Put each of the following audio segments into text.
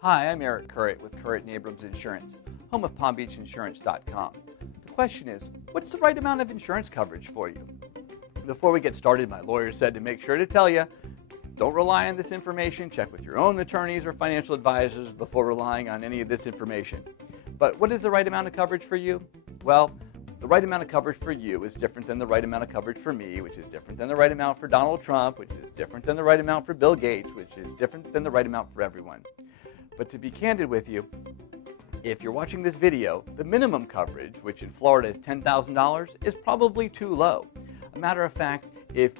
Hi, I'm Eric Currit with Currit & Abrams Insurance, home of PalmBeachInsurance.com. The question is, what's the right amount of insurance coverage for you? Before we get started, my lawyer said to make sure to tell you, don't rely on this information. Check with your own attorneys or financial advisors before relying on any of this information. But what is the right amount of coverage for you? Well, the right amount of coverage for you is different than the right amount of coverage for me, which is different than the right amount for Donald Trump, which is different than the right amount for Bill Gates, which is different than the right amount for everyone. But to be candid with you, if you're watching this video, the minimum coverage, which in Florida is $10,000, is probably too low. A matter of fact, if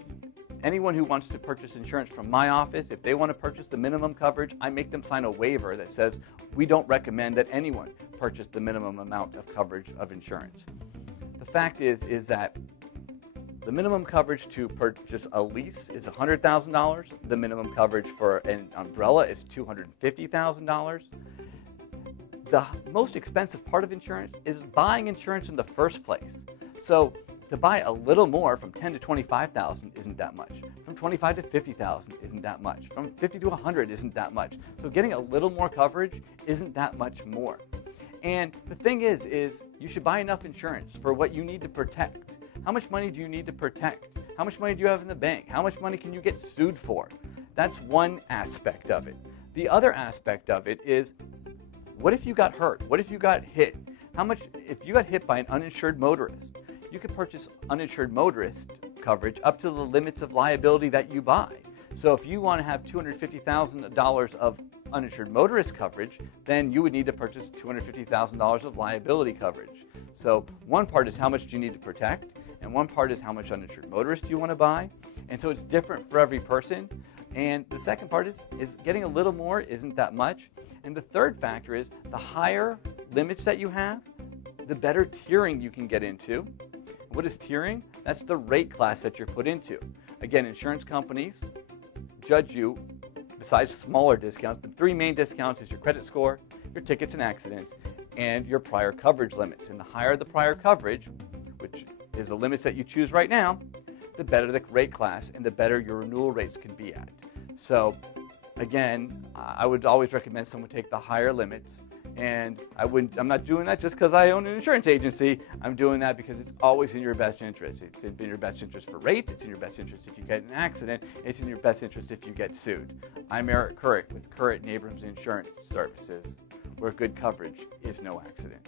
anyone who wants to purchase insurance from my office, if they want to purchase the minimum coverage, I make them sign a waiver that says we don't recommend that anyone purchase the minimum amount of coverage of insurance. The fact is that the minimum coverage to purchase a lease is $100,000. The minimum coverage for an umbrella is $250,000. The most expensive part of insurance is buying insurance in the first place. So to buy a little more from $10,000 to $25,000 isn't that much. From $25,000 to $50,000 isn't that much. From $50,000 to $100,000 isn't that much. So getting a little more coverage isn't that much more. And the thing is you should buy enough insurance for what you need to protect. How much money do you need to protect? How much money do you have in the bank? How much money can you get sued for? That's one aspect of it. The other aspect of it is, what if you got hurt? What if you got hit? If you got hit by an uninsured motorist, you could purchase uninsured motorist coverage up to the limits of liability that you buy. So if you want to have $250,000 of uninsured motorist coverage, then you would need to purchase $250,000 of liability coverage. So one part is how much do you need to protect, and one part is how much uninsured motorist do you want to buy. And so it's different for every person. And the second part is getting a little more isn't that much. And the third factor is the higher limits that you have, the better tiering you can get into. What is tiering? That's the rate class that you're put into. Again, insurance companies judge you, besides smaller discounts, the three main discounts is your credit score, your tickets and accidents, and your prior coverage limits. And the higher the prior coverage, which is the limits that you choose right now, the better the rate class and the better your renewal rates can be at. So again, I would always recommend someone take the higher limits. And I'm not doing that just because I own an insurance agency. I'm doing that because it's always in your best interest. It's in your best interest for rates. It's in your best interest if you get in an accident. It's in your best interest if you get sued. I'm Eric Currit with Currit & Abrams Insurance Services, where good coverage is no accident.